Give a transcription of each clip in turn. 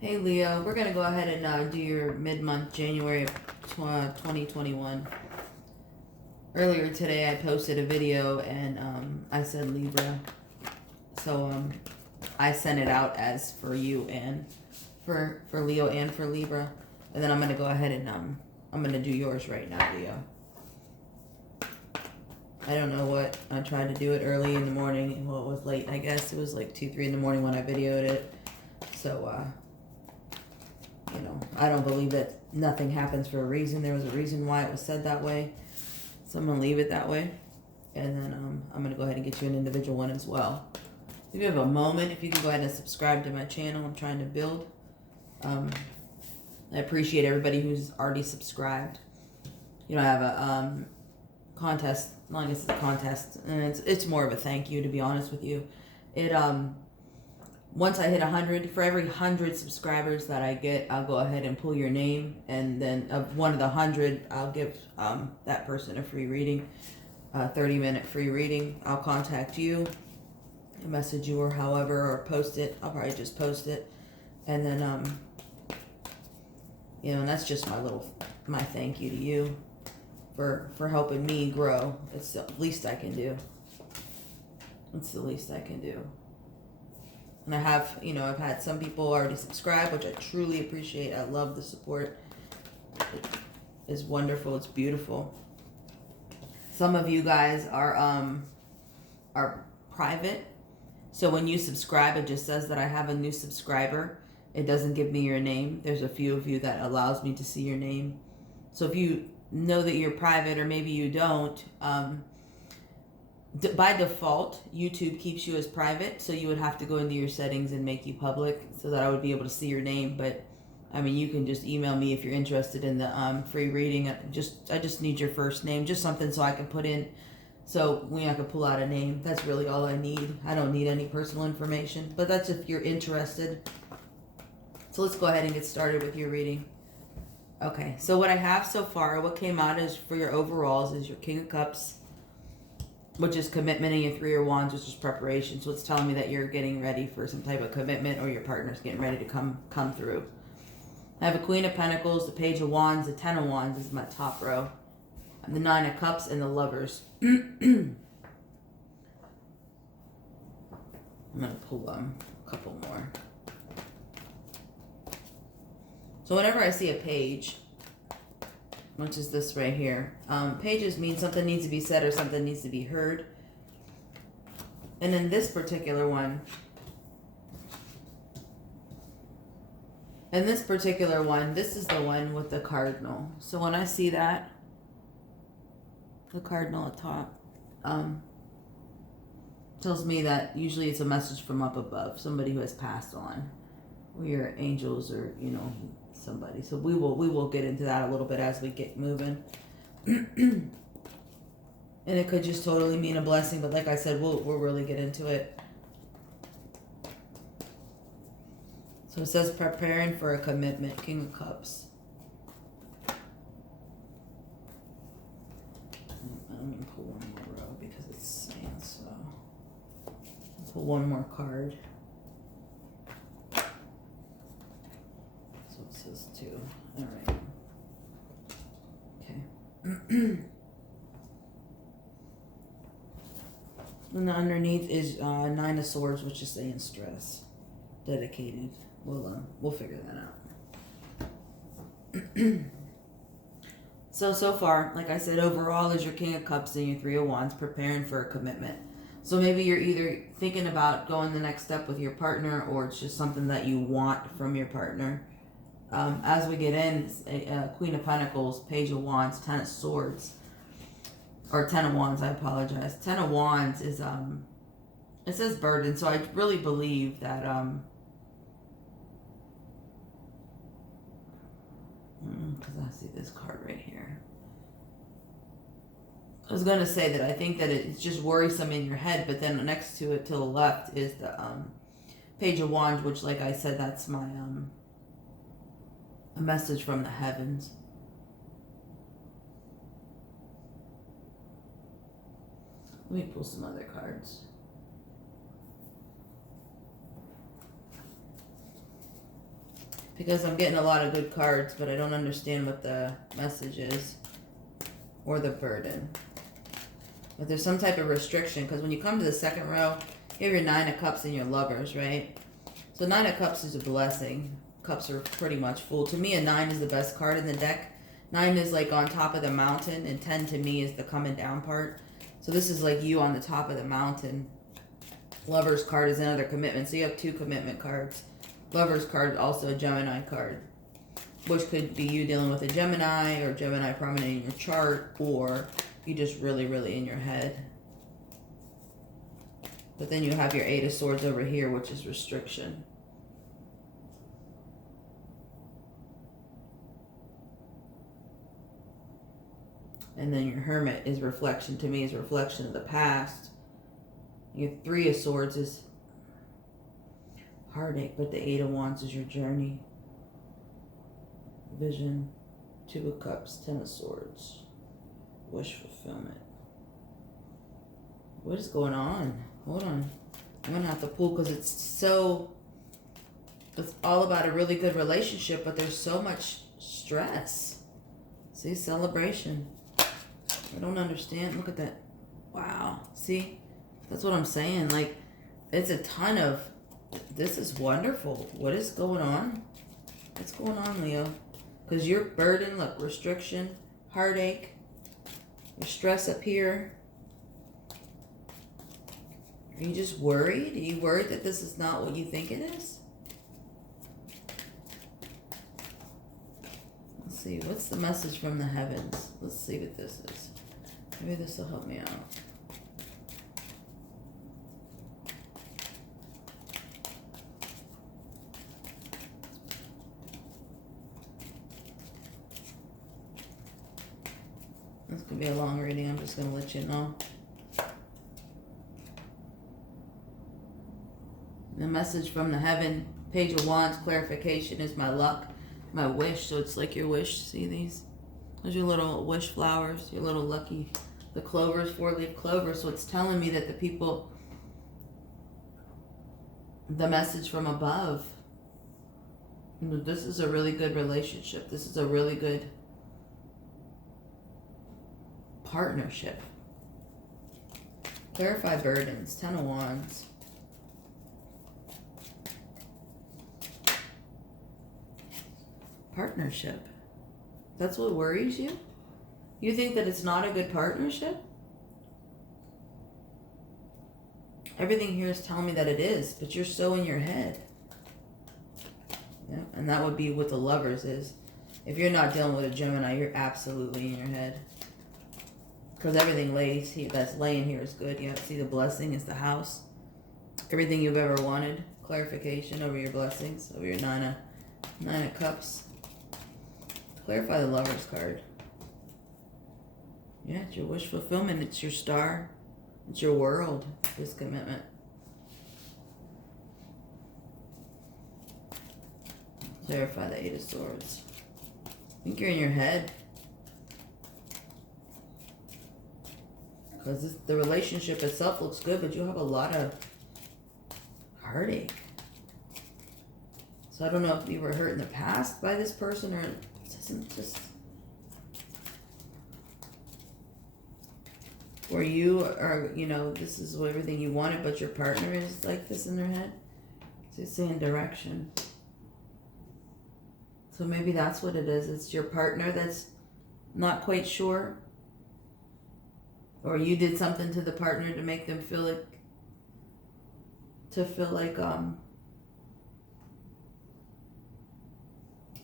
Hey Leo, we're gonna go ahead and do your mid-month January of 2021. Earlier today, I posted a video and I said Libra, so I sent it out as for you and for Leo and for Libra, and then I'm gonna go ahead and I'm gonna do yours right now, Leo. I don't know what I tried to do it early in the morning. Well, it was late. I guess it was like 2, 3 in the morning when I videoed it. So you know, I don't believe that nothing happens for a reason. There was a reason why it was said that way. So I'm going to leave it that way. And then I'm going to go ahead and get you an individual one as well. If you have a moment, if you can go ahead and subscribe to my channel, I'm trying to build. I appreciate everybody who's already subscribed. You know, I have a contest. Well, I guess it's a contest. And it's more of a thank you, to be honest with you. It once I hit 100, for every 100 subscribers that I get, I'll go ahead and pull your name, and then of one of the 100, I'll give that person a free reading, a 30-minute free reading. I'll contact you, message you, or however, or post it. I'll probably just post it, and then you know, and that's just my thank you to you for helping me grow. It's the least I can do. It's the least I can do. And I have, you know, I've had some people already subscribe, which I truly appreciate. I love the support. It is wonderful. It's beautiful. Some of you guys are private. So when you subscribe, it just says that I have a new subscriber. It doesn't give me your name. There's a few of you that allows me to see your name. So if you know that you're private, or maybe you don't, by default, YouTube keeps you as private, so you would have to go into your settings and make you public so that I would be able to see your name. But I mean, you can just email me if you're interested in the free reading. I just need your first name, just something so I can put in, so when I can pull out a name. That's really all I need. I don't need any personal information, but that's if you're interested. So let's go ahead and get started with your reading. Okay, so what I have so far, what came out is for your overalls is your King of Cups, which is commitment, and your Three of Wands, which is preparation. So it's telling me that you're getting ready for some type of commitment, or your partner's getting ready to come through. I have a Queen of Pentacles, the Page of Wands, the Ten of Wands is my top row, and the Nine of Cups, and the Lovers. I'm going to pull a couple more. So whenever I see a page, which is this right here, pages mean something needs to be said or something needs to be heard. And in this particular one, this is the one with the cardinal. So when I see that, the cardinal at top, tells me that usually it's a message from up above, somebody who has passed on, or your angels, or, you know, somebody. So we will get into that a little bit as we get moving. And it could just totally mean a blessing, but like I said, we'll really get into it. So it says preparing for a commitment, King of Cups. I'm gonna pull one more row because it's saying so. I'll pull one more card. So it says 2. All right. Okay. And the underneath is Nine of Swords, which is saying stress, dedicated. We'll figure that out. So far, like I said, overall is your King of Cups and your Three of Wands, preparing for a commitment. So maybe you're either thinking about going the next step with your partner, or it's just something that you want from your partner. As we get in, Queen of Pentacles, Page of Wands, Ten of Swords, or Ten of Wands, I apologize. Ten of Wands is, it says burden, so I really believe that, because I see this card right here. I was going to say that I think that it's just worrisome in your head, but then next to it to the left is the Page of Wands, which, like I said, that's my a message from the heavens. Let me pull some other cards. Because I'm getting a lot of good cards, but I don't understand what the message is. Or the burden. But there's some type of restriction. Because when you come to the second row, you have your Nine of Cups and your Lovers, right? So Nine of Cups is a blessing. Cups are pretty much full. To me, a 9 is the best card in the deck. 9 is like on top of the mountain, and 10 to me is the coming down part. So this is like you on the top of the mountain. Lover's card is another commitment. So you have 2 commitment cards. Lover's card is also a Gemini card, which could be you dealing with a Gemini or Gemini prominent in your chart, or you just really, really in your head. But then you have your 8 of Swords over here, which is restriction. And then your Hermit is reflection. To me, is reflection of the past. Your 3 of Swords is heartache, but the 8 of Wands is your journey. Vision. 2 of Cups, 10 of Swords. Wish fulfillment. What is going on? Hold on. I'm going to have to pull because it's all about a really good relationship, but there's so much stress. See, celebration. I don't understand. Look at that. Wow. See? That's what I'm saying. Like, it's a ton of, this is wonderful. What is going on? What's going on, Leo? Because your burden, look, restriction, heartache, your stress up here. Are you just worried? Are you worried that this is not what you think it is? Let's see. What's the message from the heavens? Let's see what this is. Maybe this will help me out. This could be a long reading. I'm just going to let you know. The message from the heaven, Page of Wands, clarification is my luck, my wish. So it's like your wish. See these? Those are your little wish flowers, your little lucky. The clovers, 4-leaf clover. So it's telling me that the people, the message from above, this is a really good relationship. This is a really good partnership. Clarify burdens, 10 of Wands. Partnership. That's what worries you? You think that it's not a good partnership? Everything here is telling me that it is, but you're so in your head. Yeah, and that would be what the Lovers is. If you're not dealing with a Gemini, you're absolutely in your head. Because everything lays here, that's laying here is good. Yeah, see the blessing is the house. Everything you've ever wanted. Clarification over your blessings, over your nine of Cups. Clarify the Lover's card. Yeah, it's your wish fulfillment. It's your star. It's your world. This commitment. Clarify the 8 of Swords. I think you're in your head. Because the relationship itself looks good, but you have a lot of heartache. So I don't know if you were hurt in the past by this person, or it doesn't just... Or you are, you know, this is everything you wanted, but your partner is like this in their head. So it's saying direction. So maybe that's what it is. It's your partner that's not quite sure. Or you did something to the partner to make them feel like,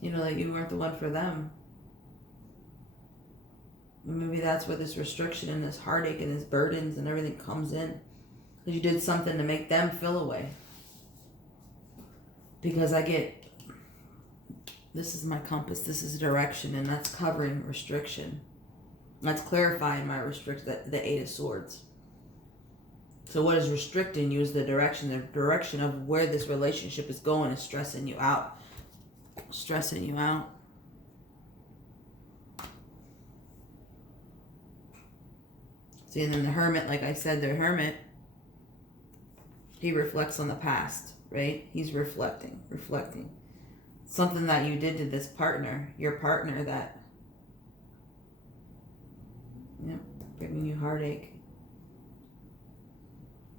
you know, that you weren't the one for them. Maybe that's where this restriction and this heartache and this burdens and everything comes in. Because you did something to make them feel away. Because this is my compass, this is direction, and that's covering restriction. That's clarifying my the 8 of Swords. So what is restricting you is the direction of where this relationship is going is stressing you out. Stressing you out. See, and then the Hermit, like I said, the Hermit, he reflects on the past, right? He's reflecting. something that you did to this partner, your partner, that, yep, bringing you heartache.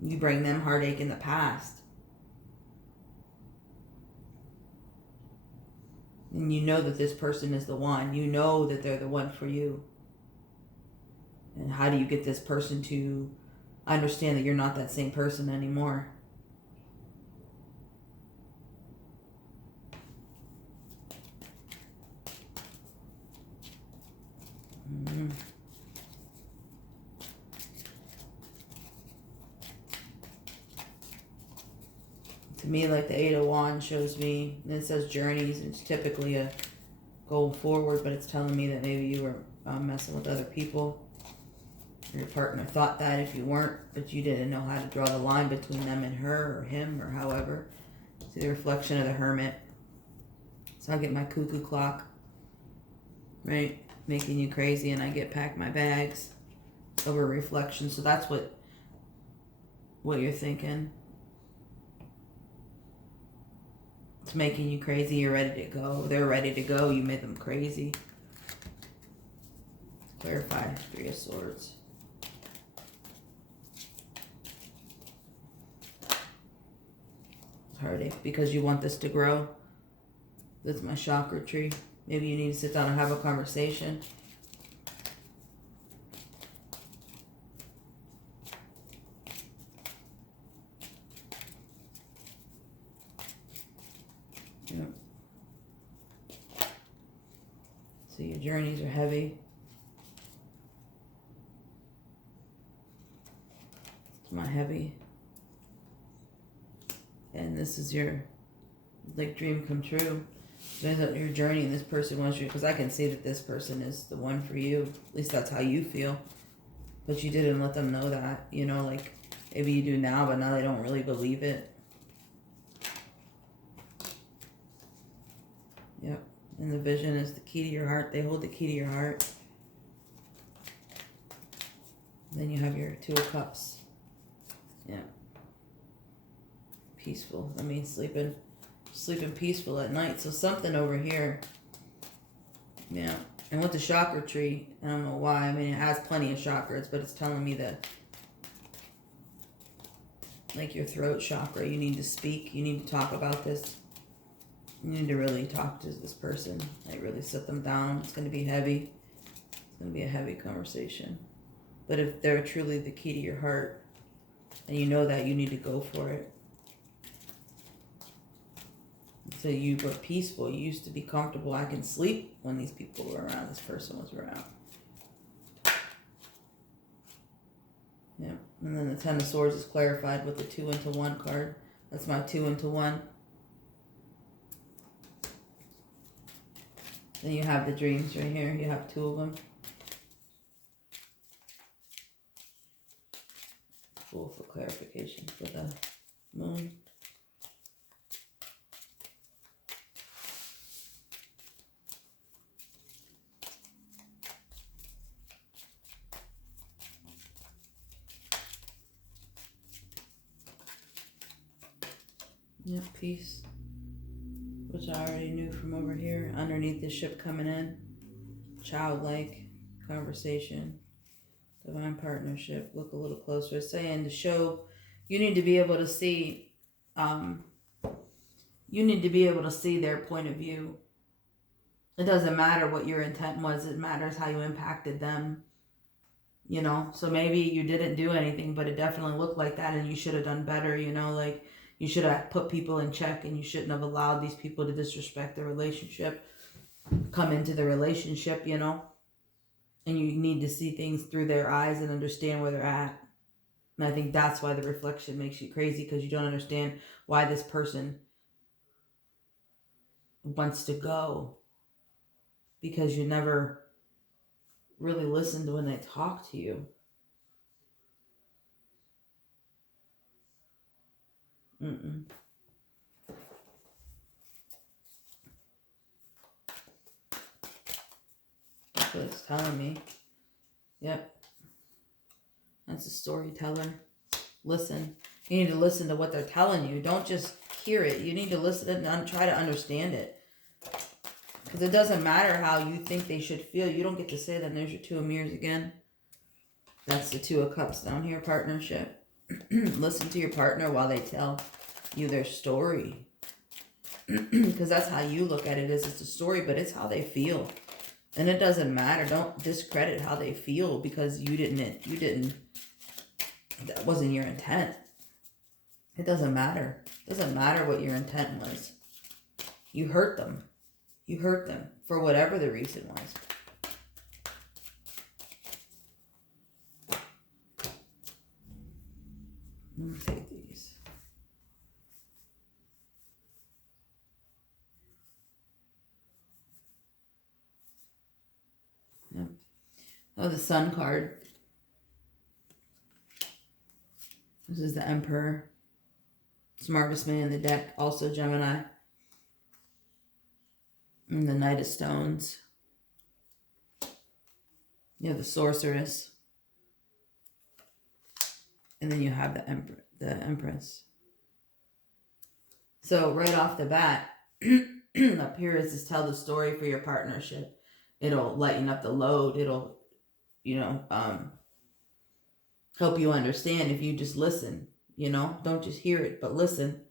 You bring them heartache in the past. And you know that this person is the one. You know that they're the one for you. And how do you get this person to understand that you're not that same person anymore? Mm-hmm. To me, like the Eight of Wands shows me, and it says journeys. It's typically a goal forward, but it's telling me that maybe you were messing with other people. Your partner thought that if you weren't, but you didn't know how to draw the line between them and her or him or however. See the reflection of the Hermit. So I get my cuckoo clock, right? Making you crazy, and I get pack my bags over reflection. So that's what you're thinking. It's making you crazy. You're ready to go. They're ready to go. You made them crazy. Clarify. Three of Swords. Heartache because you want this to grow. That's my chakra tree. Maybe you need to sit down and have a conversation. Yep. So your journeys are heavy. It's my heavy. And this is your, like, dream come true. There's your journey, and this person wants you, because I can see that this person is the one for you. At least that's how you feel. But you didn't let them know that, you know, like, maybe you do now, but now they don't really believe it. Yep. And the vision is the key to your heart. They hold the key to your heart. Then you have your Two of Cups. Yeah. Peaceful. I mean, sleeping peaceful at night. So something over here. Yeah. And with the chakra tree, I don't know why. I mean, it has plenty of chakras, but it's telling me that, like, your throat chakra, you need to speak. You need to talk about this. You need to really talk to this person. Like, really sit them down. It's going to be heavy. It's going to be a heavy conversation. But if they're truly the key to your heart, and you know that, you need to go for it. So you were peaceful. You used to be comfortable. I can sleep when these people were around. This person was around. Yeah. And then the Ten of Swords is clarified with the 2 into 1 card. That's my 2 into 1. Then you have the dreams right here. You have 2 of them. Fool for clarification for the Moon. Yep, peace. Which I already knew from over here. Underneath the ship coming in. Childlike conversation. Divine partnership. Look a little closer. It's saying to show, you need to be able to see, you need to be able to see their point of view. It doesn't matter what your intent was. It matters how you impacted them. You know, so maybe you didn't do anything, but it definitely looked like that, and you should have done better, you know, like, you should have put people in check, and you shouldn't have allowed these people to disrespect the relationship, come into the relationship, you know. And you need to see things through their eyes and understand where they're at. And I think that's why the reflection makes you crazy, because you don't understand why this person wants to go. Because you never really listened when they talk to you. Mm-mm. That's what it's telling me. Yep. That's a storyteller. Listen. You need to listen to what they're telling you. Don't just hear it. You need to listen and try to understand it. Because it doesn't matter how you think they should feel. You don't get to say that. There's your Two of Mirrors again. That's the Two of Cups down here, partnership. Listen to your partner while they tell you their story. Because that's how you look at it, is it's a story, but it's how they feel. And it doesn't matter. Don't discredit how they feel because you didn't, that wasn't your intent. It doesn't matter. It doesn't matter what your intent was. You hurt them. You hurt them for whatever the reason was. Let me take these. Yep. Oh, the Sun card. This is the Emperor. Smartest man in the deck. Also Gemini. And the Knight of Stones. You have the Sorceress. And then you have the Empress. So right off the bat, up here is just tell the story for your partnership. It'll lighten up the load. It'll, help you understand if you just listen. Don't just hear it, but listen.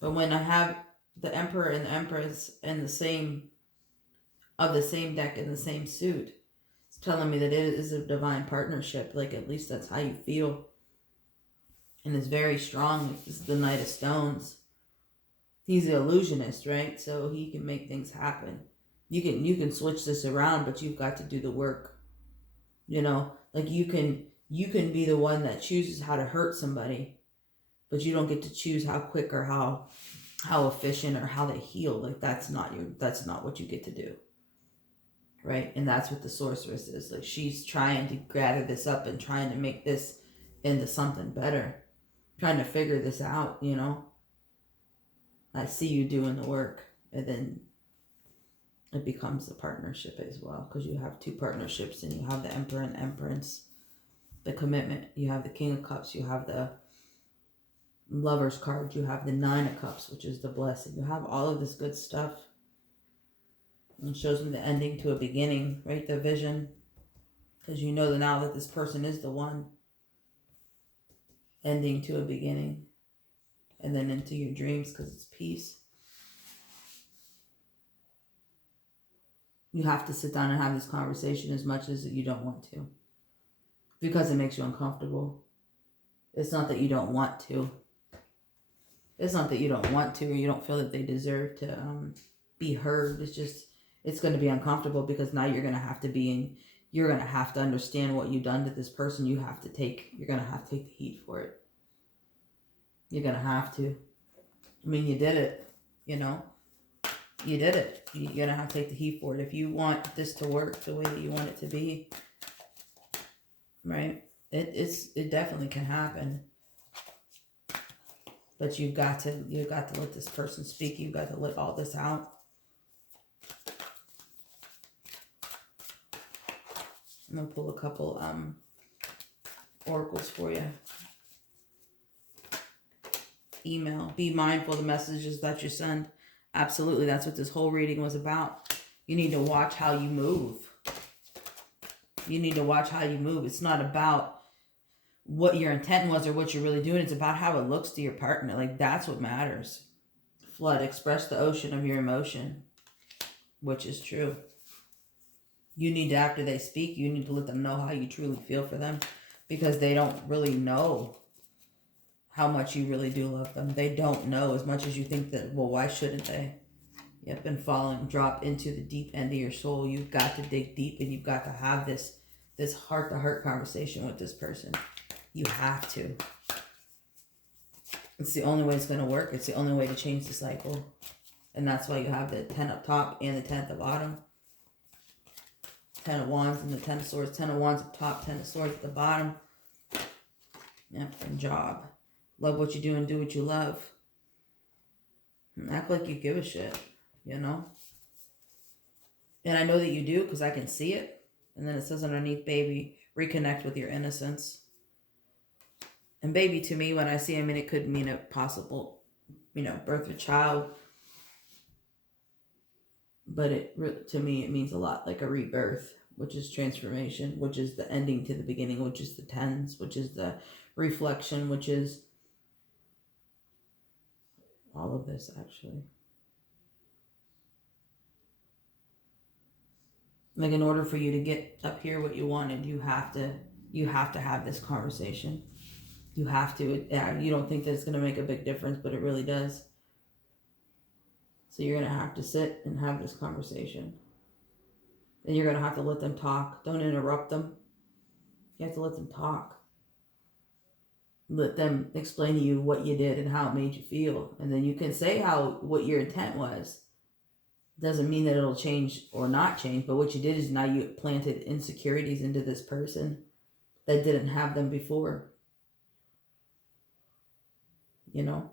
But when I have the Emperor and the Empress in the same deck in the same suit, it's telling me that it is a divine partnership. Like, at least that's how you feel. And it's very strong. This is the Knight of Stones. He's an illusionist, right? So he can make things happen. You can switch this around, but you've got to do the work. Like you can be the one that chooses how to hurt somebody, but you don't get to choose how quick or how efficient or how they heal. Like that's not what you get to do. Right? And that's what the Sorceress is. Like, she's trying to gather this up and trying to make this into something better. Trying to figure this out, I see you doing the work, and then it becomes a partnership as well, because you have two partnerships, and you have the Emperor and the Empress, the commitment. You have the King of Cups, you have the Lover's card, you have the Nine of Cups, which is the blessing. You have all of this good stuff. And it shows me the ending to a beginning, right? The vision, because you know now that this person is the one. Ending to a beginning, and then into your dreams, because it's peace. You have to sit down and have this conversation as much as you don't want to, because it makes you uncomfortable. It's not that you don't want to. It's not that you don't want to, or you don't feel that they deserve to be heard. It's just, it's going to be uncomfortable, because now you're going to have to understand what you've done to this person. You're going to have to take the heat for it. You're going to have to. I mean, you did it, You did it. You're going to have to take the heat for it. If you want this to work the way that you want it to be, right? It definitely can happen. But you've got to let this person speak. You've got to let all this out. I'm going to pull a couple oracles for you. Email. Be mindful of the messages that you send. Absolutely. That's what this whole reading was about. You need to watch how you move. It's not about what your intent was or what you're really doing. It's about how it looks to your partner. Like, that's what matters. Flood. Express the ocean of your emotion. Which is true. You need to, after they speak, you need to let them know how you truly feel for them, because they don't really know how much you really do love them. They don't know as much as you think that, well, why shouldn't they? Yep, and drop into the deep end of your soul. You've got to dig deep, and you've got to have this heart-to-heart conversation with this person. You have to. It's the only way it's going to work. It's the only way to change the cycle. And that's why you have the 10 up top and the 10 at the bottom. 10 of Wands and the 10 of Swords. 10 of Wands up top, 10 of Swords at the bottom. Yep, and job. Love what you do and do what you love. And act like you give a shit, And I know that you do, because I can see it. And then it says underneath, baby, reconnect with your innocence. And baby, to me, when I see him, it could mean a possible, birth of a child. but to me it means a lot like a rebirth, which is transformation, which is the ending to the beginning, which is the tens, which is the reflection, which is all of this actually. Like, in order for you to get up here what you wanted, you have to have this conversation. You have to. You don't think that it's going to make a big difference, but it really does. So you're going to have to sit and have this conversation. And you're going to have to let them talk. Don't interrupt them. You have to let them talk. Let them explain to you what you did and how it made you feel. And then you can say what your intent was. Doesn't mean that it'll change or not change, but what you did is now you planted insecurities into this person that didn't have them before. You know?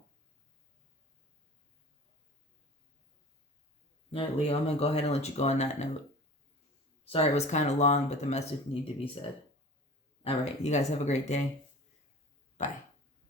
All right, Leo, I'm going to go ahead and let you go on that note. Sorry it was kind of long, but the message needed to be said. All right, you guys have a great day.